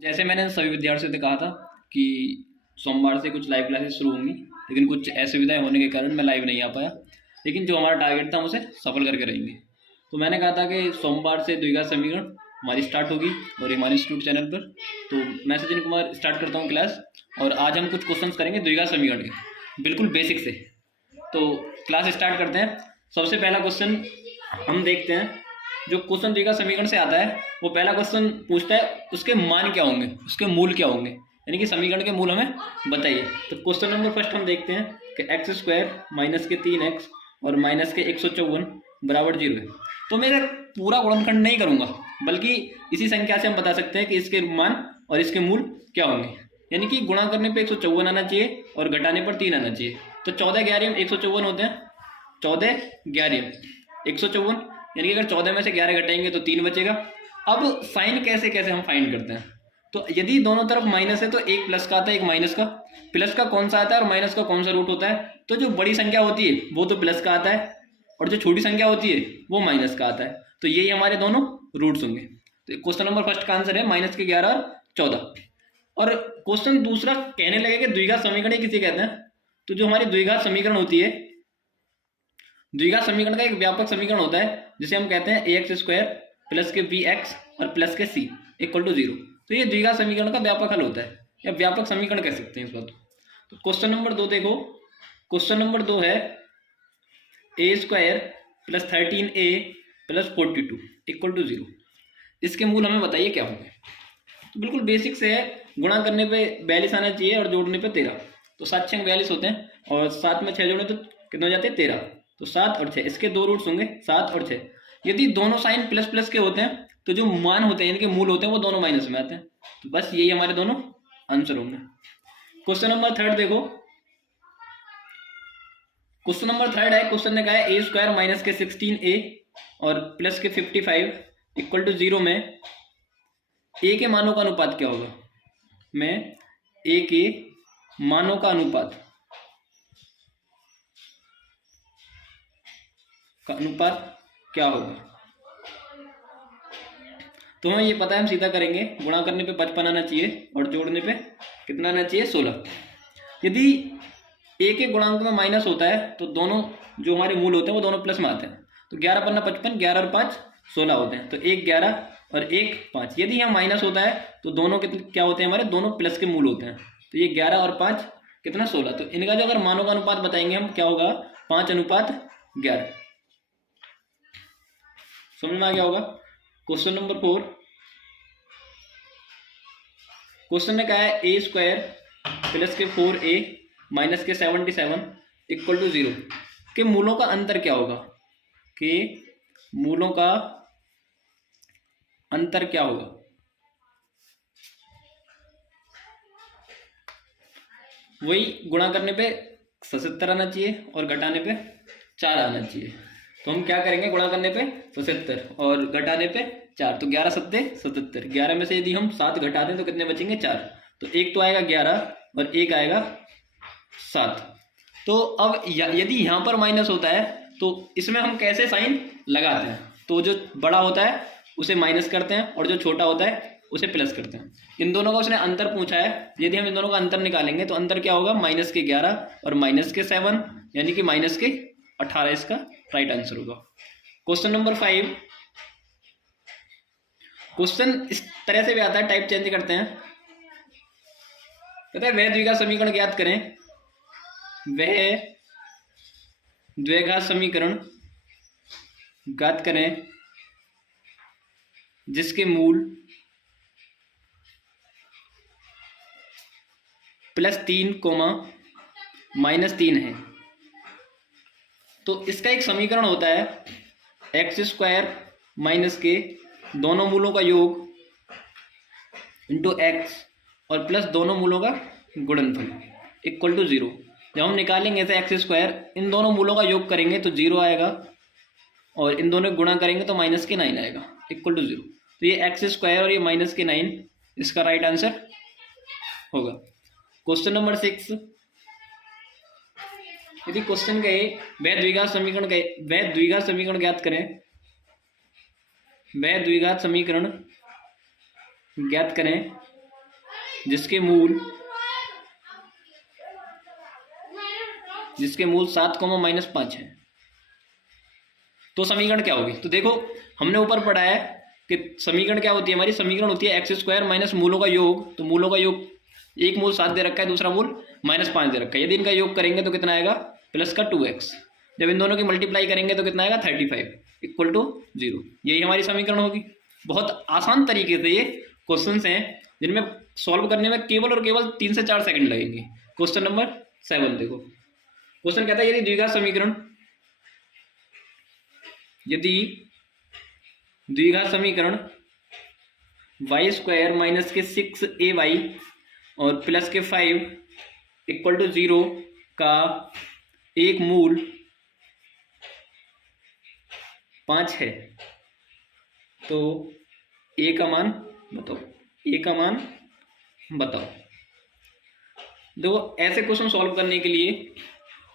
जैसे मैंने सभी विद्यार्थियों से कहा था कि सोमवार से कुछ लाइव क्लासेस शुरू होंगी, लेकिन कुछ असुविधाएं होने के कारण मैं लाइव नहीं आ पाया। लेकिन जो हमारा टारगेट था हम उसे सफल करके रहेंगे। तो मैंने कहा था कि सोमवार से द्विघात समीकरण हमारी स्टार्ट होगी और हमारे इंस्टीट्यूट चैनल पर। तो मैं सचिन कुमार स्टार्ट करता हूँ क्लास, और आज हम कुछ क्वेश्चंस करेंगे द्विघात समीकरण के, बिल्कुल बेसिक से। तो क्लास स्टार्ट करते हैं। सबसे पहला क्वेश्चन हम देखते हैं। जो क्वेश्चन द्विघात समीकरण से आता है वो पहला क्वेश्चन पूछता है उसके मान क्या होंगे, उसके मूल क्या होंगे, यानी कि समीकरण के मूल हमें बताइए। तो क्वेश्चन नंबर फर्स्ट हम देखते हैं कि एक्स स्क्वायर माइनस के 3x और माइनस के 154 बराबर 0 है। तो मैं पूरा गुणनखंड नहीं करूंगा, बल्कि इसी संख्या से हम बता सकते हैं कि इसके मान और इसके मूल क्या होंगे। यानी कि गुणा करने पे 154 आना चाहिए और घटाने पर 3 आना चाहिए। तो 14 11 154 होते हैं, 14 11 154, यानी कि अगर 14 में से 11 घटाएंगे तो 3 बचेगा। अब साइन कैसे कैसे हम फाइंड करते हैं, तो यदि दोनों तरफ माइनस है तो एक प्लस का आता है एक माइनस का। प्लस का कौन सा आता है और माइनस का कौन सा रूट होता है, तो जो बड़ी संख्या होती है वो तो प्लस का आता है और जो छोटी संख्या होती है वो माइनस का आता है। तो यही हमारे दोनों रूट्स होंगे। तो क्वेश्चन नंबर फर्स्ट का आंसर है माइनस के 11 और 14। और क्वेश्चन दूसरा कहने लगे कि द्विघात समीकरण किसे कहते हैं। तो जो हमारी द्विघात समीकरण होती है, द्विघात समीकरण का एक व्यापक समीकरण होता है जिसे हम कहते हैं ax स्क्वायर प्लस के bx और प्लस के c इक्वल टू 0। तो ये द्विघात समीकरण का व्यापक हल होता है या व्यापक समीकरण कह सकते हैं इस बात को। तो क्वेश्चन नंबर 2 देखो। क्वेश्चन नंबर 2 है a square plus 13a plus 42 equal to 0। इसके मूल हमें बताइए क्या होंगे। तो बिल्कुल बेसिक से है, गुणा करने पे 42 आना चाहिए और जोड़ने पे 13। तो 7 6 42 होते हैं और 7 में 6 जोड़े तो कितने हो जाते हैं 13। तो 7 और 6, इसके दो रूट्स होंगे 7 और 6। यदि दोनों साइन प्लस प्लस के होते हैं तो जो मान होते हैं इनके मूल होते हैं वो दोनों माइनस में आते हैं। तो बस यही हमारे दोनों आंसर होंगे। क्वेश्चन नंबर थर्ड देखो। क्वेश्चन नंबर थर्ड है, क्वेश्चन ने कहा है ए स्क्वायर माइनस के 16a और प्लस के 55 इक्वल टू 0 में ए के मानों का अनुपात क्या होगा। में ए के मानों का अनुपात क्या होगा। तो हमें ये पता है, हम सीधा करेंगे। गुणा करने पे 55 आना चाहिए और जोड़ने पे कितना आना चाहिए 16। यदि ए के गुणांक में माइनस होता है तो दोनों जो हमारे मूल होते हैं वो दोनों प्लस में आते हैं। तो 11 पन्ना 55, 11 और 5 16 होते हैं। तो 1 11 और 1 5। यदि यहाँ माइनस होता है तो दोनों क्या होते हैं, हमारे दोनों प्लस के मूल होते हैं। तो ये 11 और 5 कितना 16। तो इनका जो अगर मानों का अनुपात बताएंगे हम, क्या होगा 5:11। समझ में आ गया होगा। Question number 4। क्वेश्चन ने कहा है ए स्क्वायर प्लस के 4a माइनस के 77 इक्वल टू 0 के मूलों का अंतर क्या होगा। के मूलों का अंतर क्या होगा। वही गुणा करने पे 77 आना चाहिए और घटाने पे 4 आना चाहिए। तो हम क्या करेंगे, गुणा करने पे 77 और घटाने पे 4। तो 11 सत्ते 77। 11 में से यदि हम 7 घटा दें तो कितने बचेंगे 4। तो एक तो आएगा 11 और एक आएगा 7। तो अब यदि यहाँ पर माइनस होता है तो इसमें हम कैसे साइन लगाते हैं। तो जो बड़ा होता है उसे माइनस करते हैं और जो छोटा होता है उसे प्लस करते हैं। इन दोनों का उसने अंतर पूछा है। यदि हम इन दोनों का अंतर निकालेंगे तो अंतर क्या होगा, माइनस के 11 और माइनस के 7, यानी कि माइनस के 18 इसका राइट आंसर होगा। Question number 5। क्वेश्चन इस तरह से भी आता है, टाइप चेंज करते हैं। कहता है वह द्विघात समीकरण ज्ञात करें, वह द्विघात समीकरण ज्ञात करें जिसके मूल +3, -3 है। तो इसका एक समीकरण होता है एक्स स्क्वायर माइनस के दोनों मूलों का योग इंटू एक्स और प्लस दोनों मूलों का गुणनफल इक्वल टू 0। जब हम निकालेंगे ऐसे एक्स स्क्वायर, इन दोनों मूलों का योग करेंगे तो 0 आएगा और इन दोनों गुणा करेंगे तो -9 आएगा इक्वल टू 0। तो ये एक्स स्क्वायर और ये -9 इसका राइट आंसर होगा। Question number 6। यदि क्वेश्चन कहे वह द्विघात समीकरण ज्ञात करें, वह द्विघात समीकरण ज्ञात करें जिसके मूल 7, -5 है। तो समीकरण क्या होगी? तो देखो हमने ऊपर पढ़ा है कि समीकरण क्या होती है हमारी, समीकरण होती है x² माइनस मूलों का योग। तो मूलों का योग, एक मूल 7 दे रखा है, दूसरा मूल -5 दे रखा है। यदि इनका योग करेंगे तो कितना आएगा? प्लस का 2x। जब इन दोनों की मल्टीप्लाई करेंगे तो कितना आएगा? 35 = 0। यही हमारी समीकरण होगी। बहुत आसान तरीके से ये क्वेश्चन हैं जिनमें सॉल्व करने में केवल और केवल 3 से 4 सेकंड लगेंगे। क्वेश्चन नंबर 7 देखो। क्वेश्चन कहता है यदि द्विघात समीकरण y² माइनस के 6ay और प्लस के 5 = 0 का एक मूल 5 है तो a का मान बताओ। देखो ऐसे क्वेश्चन सॉल्व करने के लिए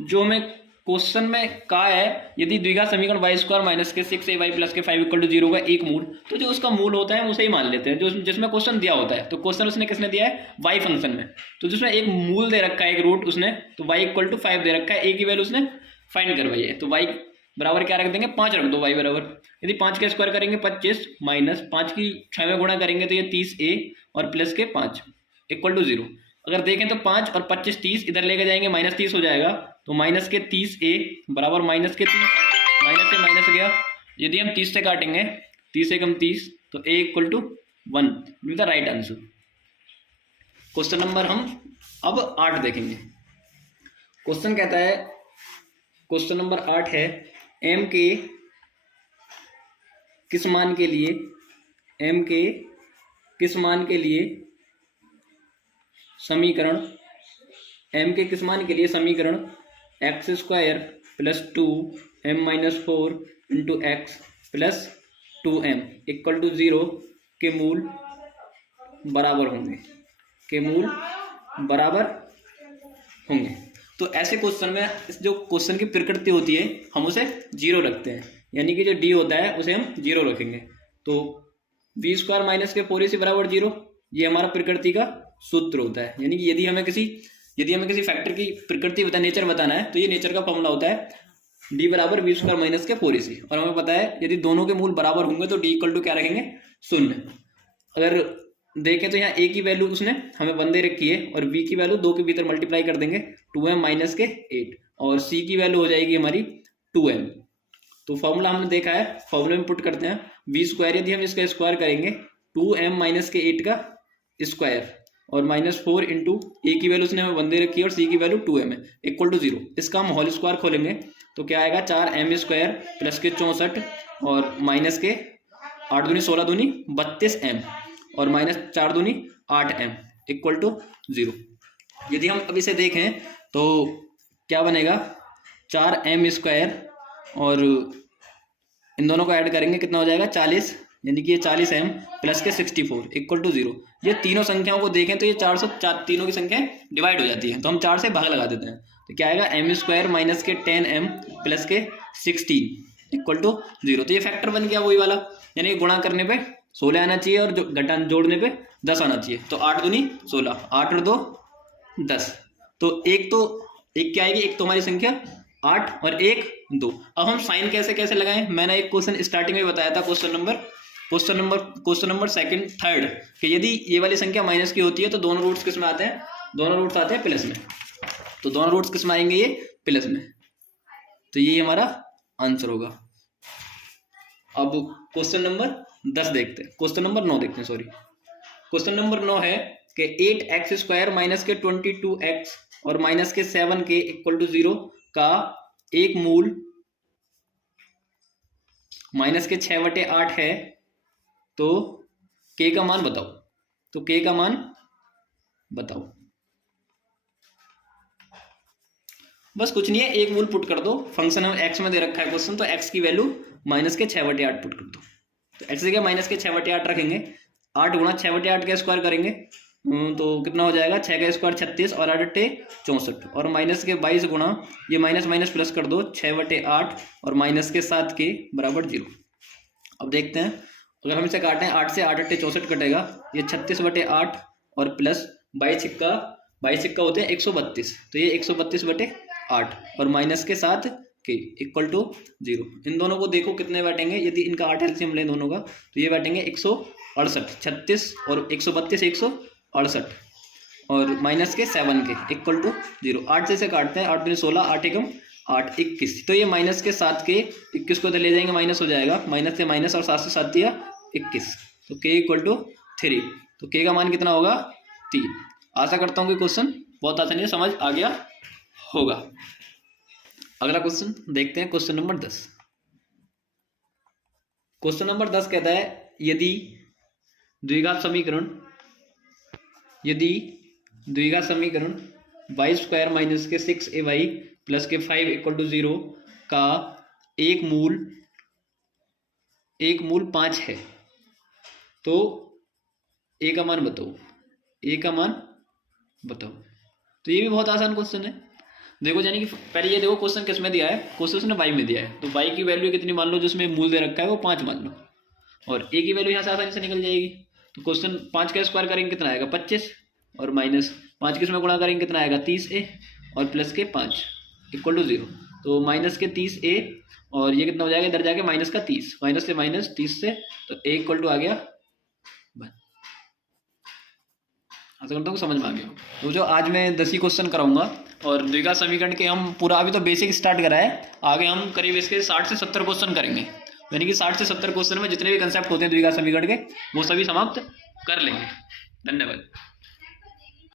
जो हमें क्वेश्चन में कहा है, यदि द्विघात समीकरण y² माइनस के 6ay प्लस के 5 = 0 का एक मूल, तो जो उसका मूल होता है उसे ही मान लेते हैं, जो जिसमें क्वेश्चन दिया होता है। तो क्वेश्चन उसने किसने दिया है? y फंक्शन में। तो जिसमें एक मूल दे रखा है, एक रूट उसने, तो y = 5 दे रखा है, a की वैल्यू उसने फाइंड करवाई है। तो y बराबर क्या रख देंगे? 5 रख दो। y बराबर, यदि 5 का स्क्वायर करेंगे 25 माइनस 5 की 6 में गुणा करेंगे तो ये 30a और प्लस के 5 = 0। अगर देखें तो 5 और 25 30 इधर लेके जाएंगे, -30 हो जाएगा। तो माइनस के 30a बराबर माइनस के 30, माइनस से माइनस गया। यदि हम 30 से काटेंगे, 30 से कम 30, तो a = 1 will the right answer. Question number हम अब 8 देखेंगे। क्वेश्चन कहता है, क्वेश्चन नंबर 8 है m के किस मान के लिए समीकरण x² + 2m-4 × x + 2m = 0 के मूल बराबर होंगे। तो ऐसे क्वेश्चन में जो क्वेश्चन की प्रकृति होती है हम उसे 0 रखते हैं, यानी कि जो d होता है उसे हम 0 रखेंगे। तो v² माइनस के 4ac बराबर 0, ये हमारा प्रकृति का सूत्र होता है। यानी कि यदि हमें किसी फैक्टर की प्रकृति नेचर बताना है, तो ये नेचर का फॉर्मूला होता है d बराबर v² माइनस के 4ac। और हमें पता है यदि दोनों के मूल बराबर होंगे तो d = क्या रखेंगे? 0। अगर देखें तो यहाँ a की वैल्यू उसने हमें 1 दे रखी है और b की वैल्यू 2 के भीतर मल्टीप्लाई कर देंगे 2m माइनस के 8 और c की वैल्यू हो जाएगी हमारी 2m। तो फॉर्मूला हमने देखा है, फॉर्मूले में पुट करते हैं। v² यदि हम इसका स्क्वायर करेंगे 2m माइनस के 8 का स्क्वायर और -4 इंटू a की वैल्यू उसने हमें 1 दे रखी है और c की वैल्यू 2m है = 0। इसका हम होल स्क्वायर खोलेंगे तो क्या आएगा? 4m² प्लस के 64 और माइनस के 8 दूनी 16 दूनी 32m और माइनस 4 दूनी 8m = 0। यदि हम अब इसे देखें तो क्या बनेगा? 4m² और इन दोनों को ऐड करेंगे कितना हो जाएगा? 40, यानी कि ये 40m प्लस के 64 = 0। ये तीनों संख्याओं को देखें तो ये 404 तीनों की संख्या डिवाइड हो जाती है, तो हम 4 से भाग लगा देते हैं। तो क्या आएगा? m² माइनस के 10m प्लस के 16 = 0। तो ये फैक्टर बन गया वही वाला, यानी गुणा करने पे 16 आना चाहिए और जोड़ने पे 10 आना चाहिए। तो 8 दूनी 16, 8 और 2 10। तो एक क्या आएगी? एक तो हमारी संख्या 8 और 1 2। अब हम साइन कैसे लगाएं? मैंने एक क्वेश्चन स्टार्टिंग में बताया था, क्वेश्चन नंबर 2nd 3rd, कि यदि ये वाली संख्या माइनस की होती है तो दोनों रूट्स किस में आते हैं? दोनों रूट्स आते हैं प्लस में। तो दोनों रूट्स किस में आएंगे? ये प्लस में। तो ये हमारा आंसर होगा। अब क्वेश्चन नंबर 10 देखते हैं, क्वेश्चन नंबर 9 देखते हैं, सॉरी। क्वेश्चन नंबर 9 है कि 8x² माइनस के 22x और माइनस के 7k = 0 का एक मूल माइनस के 6/8 है तो k का मान बताओ। तो k का मान बताओ। बस कुछ नहीं है, एक मूल पुट कर दो। फंक्शन हम x में दे रखा है क्वेश्चन, तो x की वैल्यू माइनस के 6/8 पुट कर दो। तो x जगह माइनस के 6/8 रखेंगे, 8 गुणा 6/8 का स्क्वायर करेंगे तो कितना हो जाएगा? 6 का स्क्वायर 36 और 8 8 64 और माइनस के 22 गुणा ये माइनस माइनस प्लस कर दो 6/8 और माइनस के 7k बराबर 0। अब देखते हैं, अगर हम इसे काटें 8 से 8 8 64 कटेगा, ये 36/8 और प्लस 22 छक्का होते हैं 132, तो ये 132/8 और माइनस के साथ के इक्वल टू 0। इन दोनों को देखो कितने बैठेंगे, यदि इनका 8 एलसीएम लें दोनों का तो ये बैठेंगे 168, 36 और 132 168 और माइनस के 7 के इक्वल टू 0। 8 से काटते हैं, 8 दूनी 16, 8 एकम 8, 21, तो ये माइनस के 7 के 21 को तो ले जाएंगे, माइनस हो जाएगा, माइनस से माइनस और 7 से 7 दिया 21, तो के इक्वल टू 3, तो के का मान कितना होगा 3। आशा करता हूँ कि क्वेश्चन बहुत आसानी से समझ आ गया होगा। अगला क्वेश्चन देखते हैं, क्वेश्चन नंबर 10। क्वेश्चन नंबर 10 कहता है यदि द्विघात समीकरण y² माइनस के 6ay प्लस के 5 इक्वल टू 0 का एक मूल 5 है तो ए का मान बताओ। तो ये भी बहुत आसान क्वेश्चन है। देखो यानी कि पहले ये देखो क्वेश्चन किस में दिया है, क्वेश्चन उसने y में दिया है, तो y की वैल्यू कितनी मान लो, जिसमें मूल दे रखा है वो 5 मान लो, और a की वैल्यू यहाँ से आसानी से निकल जाएगी। तो क्वेश्चन 5 का स्क्वायर करेंगे कितना आएगा 25, और माइनस 5 किस में गुणा करेंगे कितना आएगा 30a, और प्लस के 5 इक्वल टू 0, तो माइनस के 30a और ये कितना हो जाएगा इधर जाके माइनस का 30, माइनस से माइनस 30 से, तो a इक्वल टू आ गया 1। ऐसा करता हूँ समझ में आ गया। तो जो आज मैं 10 ही क्वेश्चन कराऊंगा और द्विघात समीकरण के हम पूरा अभी तो बेसिक स्टार्ट करा है, आगे हम करीब इसके 60 से 70 क्वेश्चन करेंगे, यानी कि 60 से 70 क्वेश्चन में जितने भी कंसेप्ट होते हैं द्विघात समीकरण के वो सभी समाप्त कर लेंगे। धन्यवाद।